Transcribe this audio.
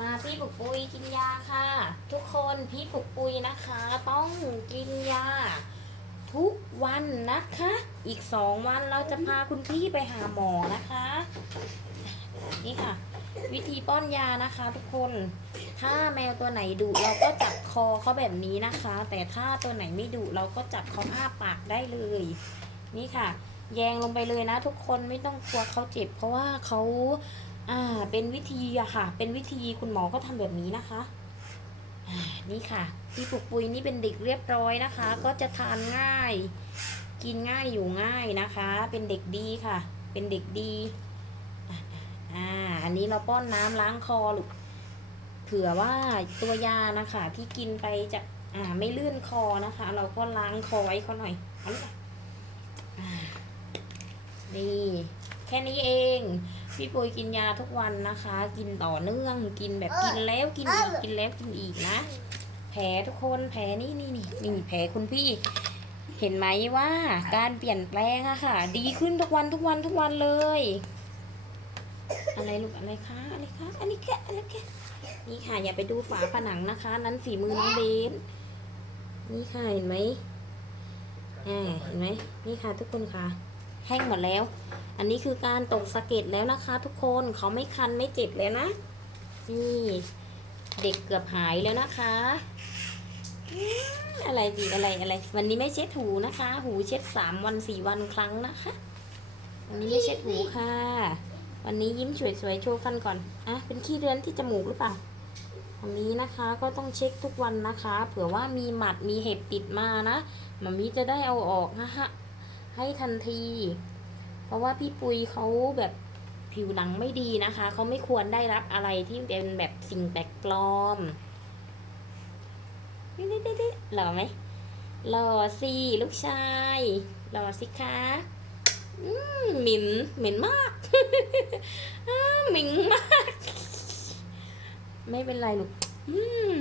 มาพี่ปุกปุยกินยาค่ะ ทุกคนพี่ปุกปุยนะคะ ต้องกินยา ทุกวันนะคะ อีกสองวันเราจะพาคุณพี่ไปหาหมอนะคะ นี่ค่ะ วิธีป้อนยานะคะ ทุกคนถ้าแมวตัวไหนดุเราก็จับคอเขาแบบนี้นะคะ แต่ถ้าตัวไหนไม่ดุเราก็จับเขาอ้าปากได้เลย นี่ค่ะ แยงลงไปเลยนะ ทุกคนไม่ต้องกลัวเขาเจ็บ เพราะว่าเขา อ่า เป็นวิธีอะค่ะ เป็นวิธีคุณหมอก็ทำแบบนี้นะคะอ่านี่ค่ะพี่ปุกปุยนี่เป็นเด็กเรียบร้อยนะคะ ก็จะทานง่าย กินง่ายอยู่ง่ายนะคะ เป็นเด็กดีค่ะ เป็นเด็กดีอ่าอันนี้เราป้อนน้ำล้างคอลูกเผื่อว่าตัวยานะคะที่กินไปจะอ่าไม่ลื่นคอนะคะ เราก็ล้างคอไว้เขาหน่อยอาลูกอ่านี่ แค่นี้เอง พี่ปุยกินยาทุกวันนะคะ กินต่อเนื่องกินแบบกินแล้วกินอีกกินแล้วกินอีกนะ แผลทุกคนแผลนี่นี่นี่นี่แผลคุณพี่ เห็นไหมว่าการเปลี่ยนแปลงอะค่ะ ดีขึ้นทุกวันทุกวันทุกวันเลย อะไรลูกอะไรคะอะไรคะอันนี้แกะอะไรแกะนี่ค่ะ อย่าไปดูฝาผนังนะคะ นั้นฝีมือน้องเบนนี่ค่ะเห็นไหมอ่าเห็นไหมนี่ค่ะทุกคนค่ะ แห้งหมดแล้ว อันนี้คือการตกสะเก็ดแล้วนะคะ ทุกคนเขาไม่คันไม่เจ็บแล้วนะ นี่เด็กเกือบหายแล้วนะคะ อะไรดีอะไรอะไร วันนี้ไม่เช็ดหูนะคะ หูเช็ดสามวันสี่วันครั้งนะคะวันนี้ไม่เช็ดหูค่ะ วันนี้ยิ้มสวยๆโชว์ฟันก่อนอะเป็นขี้เรือนที่จมูกหรือเปล่าอันนี้นะคะก็ต้องเช็คทุกวันนะคะ เผื่อว่ามีหมัดมีเห็บติดมานะมามีจะได้เอาออกนะฮะ ให้ทันที เพราะว่าพี่ปุยเขาแบบผิวหนังไม่ดีนะคะ เขาไม่ควรได้รับอะไรที่เป็นแบบสิ่งแปลกปลอมนี่นี่นี่หล่อไหมหล่อสิลูกชายหล่อสิคะอืมหมิ่นเหม็นมากอ้าหมิ่งมาก ไม่เป็นไรลูกอืม